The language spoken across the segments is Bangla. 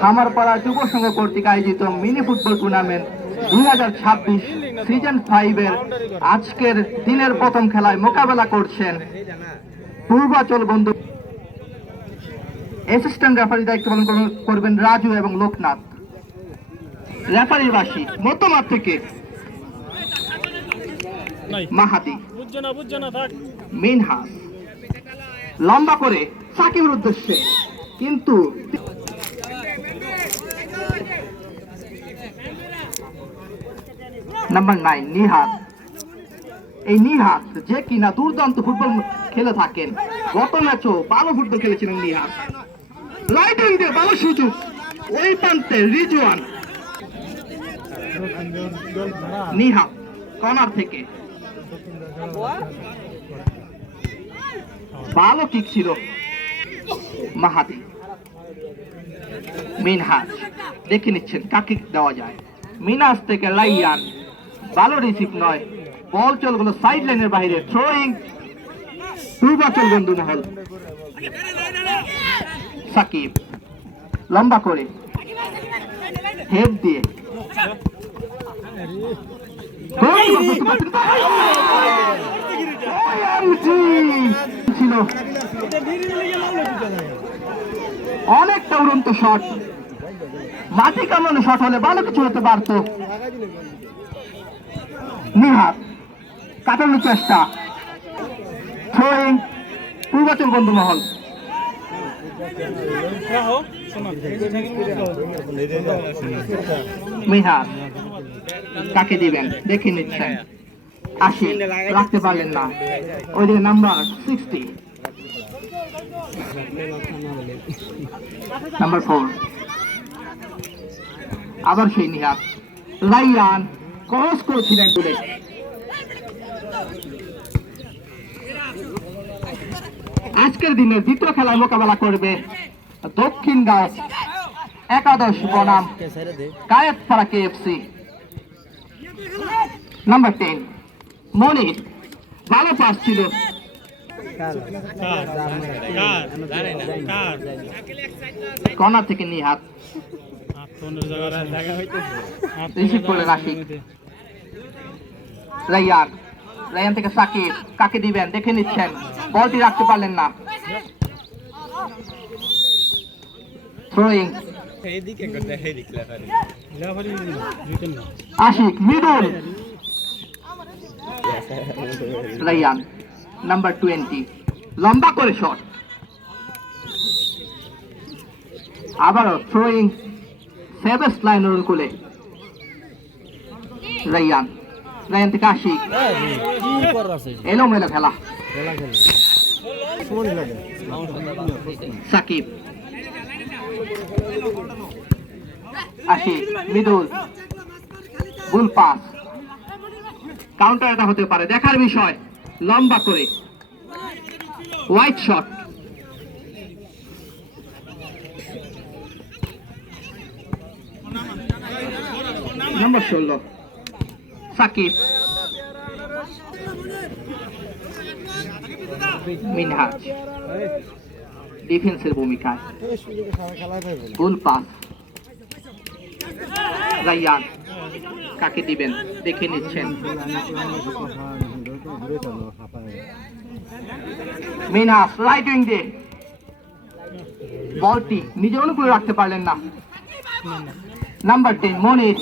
খামারপাড়া যুব সংঘ কর্তৃক আয়োজিত মিনি ফুটবল টুর্নামেন্ট 2026 সিজন 5 এর আজকের দিনের প্রথম খেলায় মোকাবেলা করছেন পূর্বাচল বন্ধু। অ্যাসিস্ট্যান্ট রেফারি দায়িত্ব পালন করবেন রাজু এবং লোকনাথ। রেফারির বাসী মধ্যমাঠ থেকে মাহাদি, মিনহাস লম্বা করে সাকিবের উদ্দেশ্যে, কিন্তু নাম্বার 9 নিহাত। এই নিহাত যে কিনা দুর্দান্ত ফুটবল খেলে থাকেন, গত ম্যাচও ভালো ফুটবল খেলেছিলেন নিহাত। লাইটিং দিয়ে ভালো সুযোগ, ওই প্রান্তে রিজওয়ান। নিহাত কর্নার থেকে ভালো কিক ছিল মাহাদি। মিনহাজ দেখে নিচ্ছেন কাকে দেওয়া যায়। মিনাজ থেকে লাইয়ান, ভালো রিসিভ নয়, বল চল গেল সাইড লাইনের বাইরে। থ্রোয়িং পূর্বাচল বন্ধু মহল। সাকিব লম্বা করে হেড দিয়ে ছিল অনেকটা উড়ন্ত শট, মাটি কামড়ানো শট হলে ভালো কিছু হতে পারত। নিহাত কাটানোর চেষ্টা, থ্রোয়িং পূর্বাচল বন্ধু মহল। মিহাত কাকে দিবেন দেখে নিচ্ছেন, 80 রাখতে পারলেন না। ওই যে নাম্বার 60 নাম্বার 4 আবার সেই নিহাত। লাইয়ান ক্রস করেছিলেন বলে আজকের দিনের দ্বিতীয় খেলায় মোকাবেলা করবে দক্ষিণ গাঁও একাদশ বনাম কায়েতপাড়া কেএফসি। নাম্বার 10 মনির, ভালো পাস ছিল। কর্নার থেকে নিহাত রিসিভ করলেন আশিক। রাইয়ান, রাইয়ান থেকে সাকিব, কাকে দিবেন দেখে নিচ্ছেন, বলটি রাখতে পারলেন না। Throwing Ashik, middle Rayan. Number 20 লম্বা করে শট, আবারও থ্রোয়িং সেভেস লাইনের কোলে। রাইয়ান, রাইয়ান থেকে আশিক, এলোমেলো খেলা। Shakib, Ashik middle, goal pass, counter এটা হতে পারে, দেখার বিষয়। লম্বা করে white shot, number 16 Shakib. Minhaj ডিফেন্সের ভূমিকায়, গোল পাস। রাইয়ান, কাকে দিবেন দেখে নিচ্ছেন। মিনহাজ রাইট উইং দিয়ে বলটি নিজের অনুকূলে রাখতে পারলেন না। নাম্বার 10 মনির,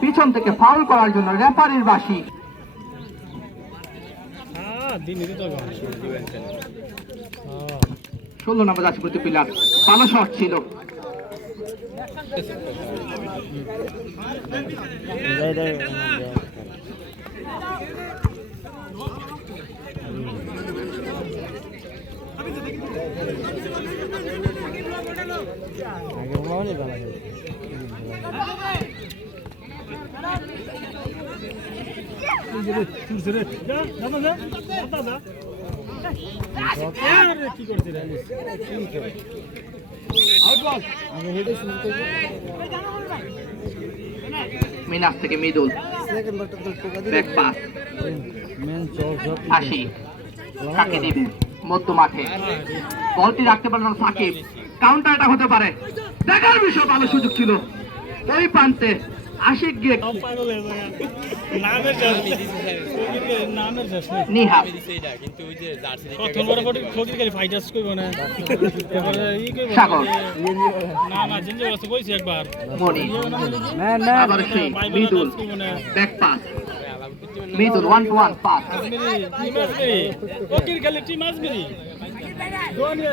পিছন থেকে ফাউল করার জন্য রেফারির বাঁশি। 16 নম্বর আছে প্রতি প্লেয়ার, ভালো শট ছিল। মিনাস থেকে মিদুল, ব্যাক পাস। 80 কাকে দিবে মধ্য মাঠে, বলটি রাখতে পারলেন সাকিব। কাউন্টার অ্যাটাক হতে পারে, দেখার বিষয়, ভালো সুযোগ ছিল ওই প্রান্তে আশিক গিয়ে নিহাত সাগর মনি আবার সেই Mridul back pass, Mridul 1-1 pass,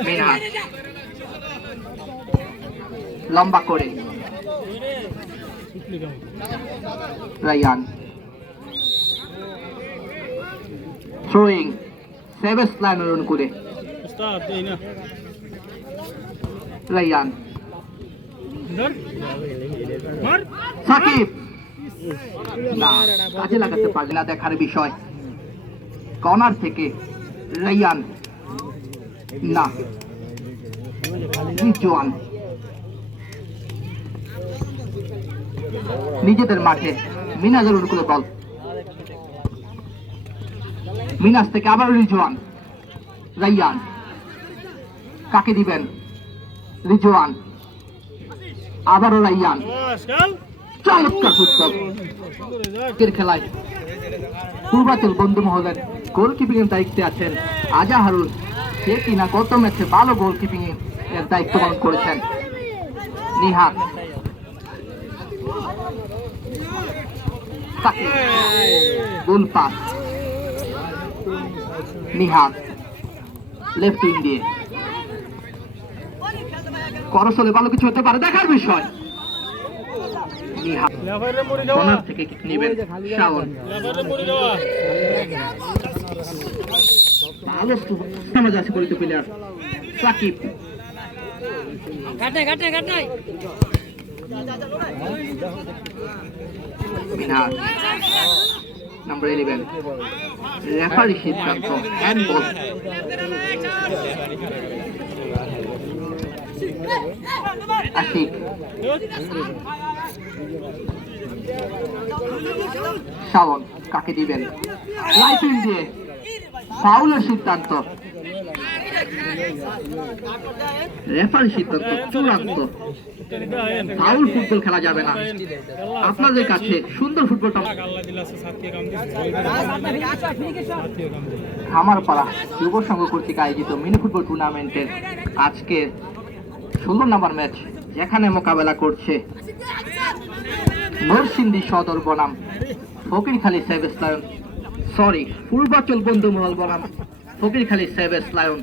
Minhaj লম্বা করে রায়ান থ্রোয়িং সেভেস লাইনের অনুকূলে রায়ান সাকিব না কাজে লাগাতে পারবে না, দেখার বিষয়। কর্নার থেকে রায়ান না রিজওয়ান নিজেদের মাঠে মিনাজের অনুকূলে বল, মিনাজ থেকে আবার রিজওয়ান, রায়ান কাকে দিবেন, রিজওয়ান আবারও রায়ান, চমৎকার ফুটবল খেলায় পূর্বাচল বন্ধু মহলের গোলকিপিং এর দায়িত্বে আছেন আজাহারুল, সে কিনা গত ম্যাচে ভালো গোলকিপিং এর দায়িত্ব পালন করেছেন। নিহাত গোল পাস, নিহাত লেফট উইং দিয়ে করসলে ভালো কিছু হতে পারে, দেখার বিষয়। নিহাত কর্নার থেকে কিক নেবেন শাওন, ভালো সমাজ আছে পরিচিত player Shakib, Minhaj number 11 referee সিদ্ধান্ত হ্যান্ডবল, আশিক শাওন কাকে দিবেন, রাইট উইং দিয়ে ফাউলের সিদ্ধান্ত, রেফারি সিদ্ধান্ত চূড়ান্ত, ফাউল ফুটবল খেলা যাবে না। আপনাদের কাছে সুন্দর ফুটবলটা খামারপাড়া যুব সংঘ কর্তৃক আয়োজিত মিনি ফুটবল টুর্নামেন্টের আজকের 16 নম্বর ম্যাচ, যেখানে মোকাবেলা করছে নরসিংদী সদর বনাম ফকিরখালী সেভেস লায়ন, সরি পূর্বাচল বন্ধু মহল বনাম ফকিরখালী সেভেস লায়ন।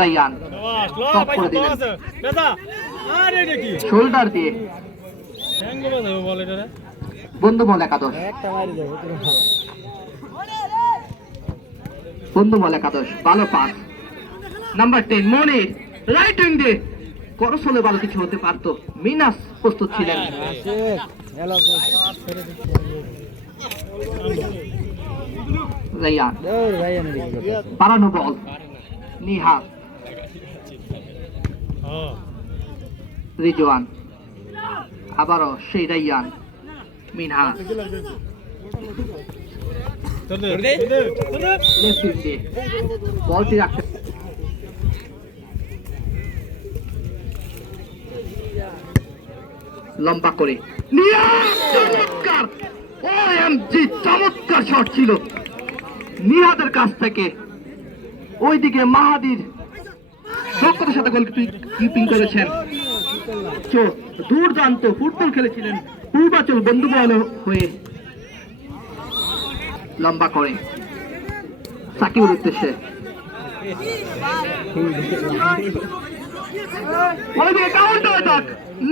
রায়ান টপ করে দিলেন শোল্ডার দিয়ে, বন্ধু মহল একাদশ, বন্ধু মহল একাদশ ভালো পাস, নাম্বার 10 মনির রাইট উইং দিয়ে করস হলে ভালো কিছু হতে পারত, মিনাস প্রস্তুত ছিলেন। রায়ান পারানো বল, নিহাত রিজওয়ান আবারও সেই রায়ান, মিনহাজ বলটি রাখতে লম্বা করে চমৎকার ওএমজি, চমৎকার শট ছিল নিহাদের কাছ থেকে। ওইদিকে মাহাদির দক্ষতার সাথে গোলকিপিং করেছেন, দুর্দান্ত ফুটবল খেলেছিলেন পূর্বাচল বন্ধুমহল হয়ে। লম্বা করে সাকিবের উদ্দেশ্যে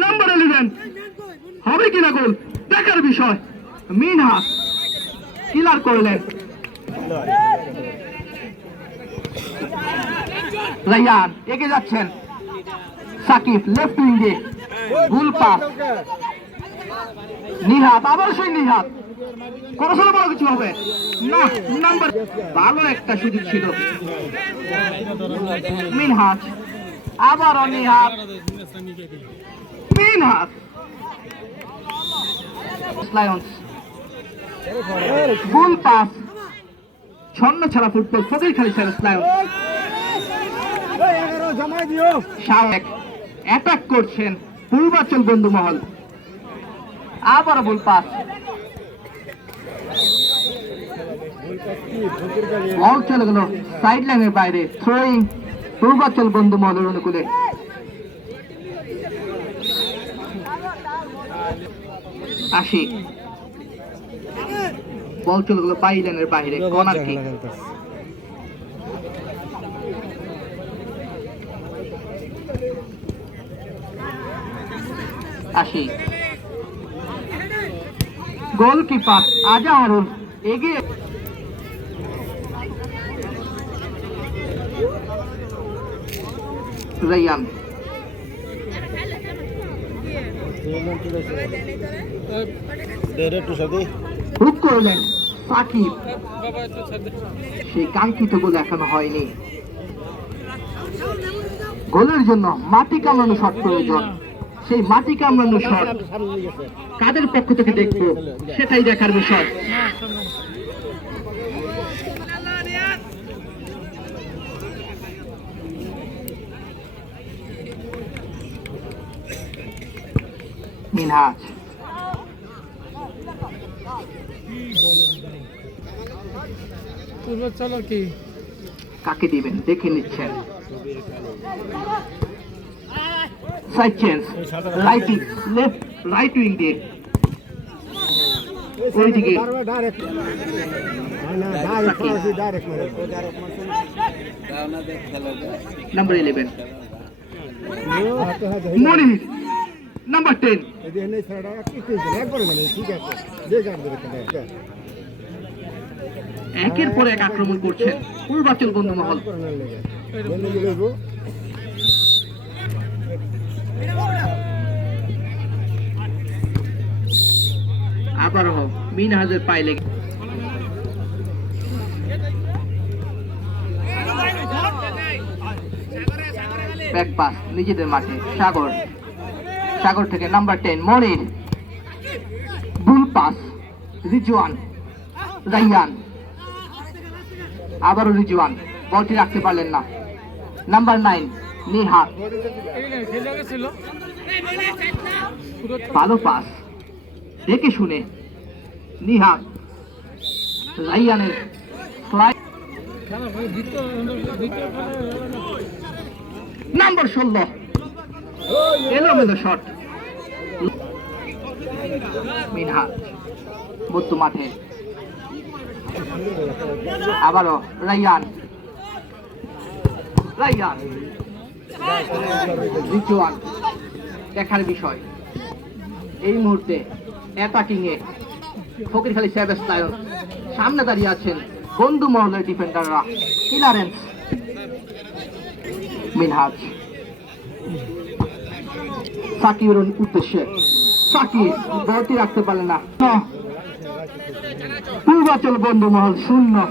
নাম্বার 11 হবে কিনা গোল, দেখার বিষয়। মিনহাজ কিলার করলেন, রায়ান এগিয়ে যাচ্ছেন, সাকিব লেফট উইং দিয়ে গোল পাস, নিহাত আবার সেই নিহাত, করসলে বড় কিছু হবে না, নাম্বার ভালো একটা সুযোগ ছিল। মিনহাজ আবারও নিহাত, মিনহাজ লায়ন্স গোল পাস, ছন্ন ছাড়া ফুটবল ফকিরখালী সেভেস লায়ন্স। শাওক অ্যাটাক করছেন পূর্বাচল বন্ধু মহল। আবার বল পাস, বল চলে গেল সাইড লাইনের বাইরে। থ্রোয়িং পূর্বাচল বন্ধু মহলের অনুকূলে। আশিক, বল চলে গেল বাই লাইনের বাইরে। Corner kick. Ashiq, goalkeeper Azharul এগিয়ে। রায়ান হুক করলেন সাকিব, সেই কাঙ্ক্ষিত গোল এখনো হয়নি। গোলের জন্য মাটি কামড়ানো শট প্রয়োজন। সেই মাটি কামড়ানো শট কাদের পক্ষ থেকে দেখবো সেটাই দেখার বিষয়। মিনহাজ, কাকে দিবেন দেখে নিচ্ছেন। Side change, right left right wing দিয়ে ওইদিকে নাম্বার 11 মনির, নাম্বার 10 একের পর এক আক্রমণ করছেন পূর্বাচল বন্ধু মহল। আবারও মিনহাজের পায়ে লেগে ব্যাক পাস নিজেদের মাঠে। সাগর, সাগর থেকে নাম্বার 10 মনির, ভুল পাস। রিজওয়ান, রাইয়ান, আবারও রিজওয়ান, বলটি রাখতে পারলেন না। নাম্বার 9 নিহাত, ভালো পাস দেখে শুনে। নিহাত, রাইয়ানের নাম্বার 16 এলোমেলো শট। মিনহাজ মধ্য মাঠে, আবারও রাইয়ান, রাইয়ান, রিজওয়ান। দেখার বিষয় এই মুহূর্তে অ্যাটাকিং এ ফকিরখালী সেভেস লায়ন সামনে দাঁড়িয়ে আছেন বন্ধু মহলের ডিফেন্ডাররা। ক্লিয়ারেন্স মিনহাজ, সাকিবের উদ্দেশ্যে। সাকিব বলটি রাখতে পারলেন না। পূর্বাচল বন্ধু মহল 0।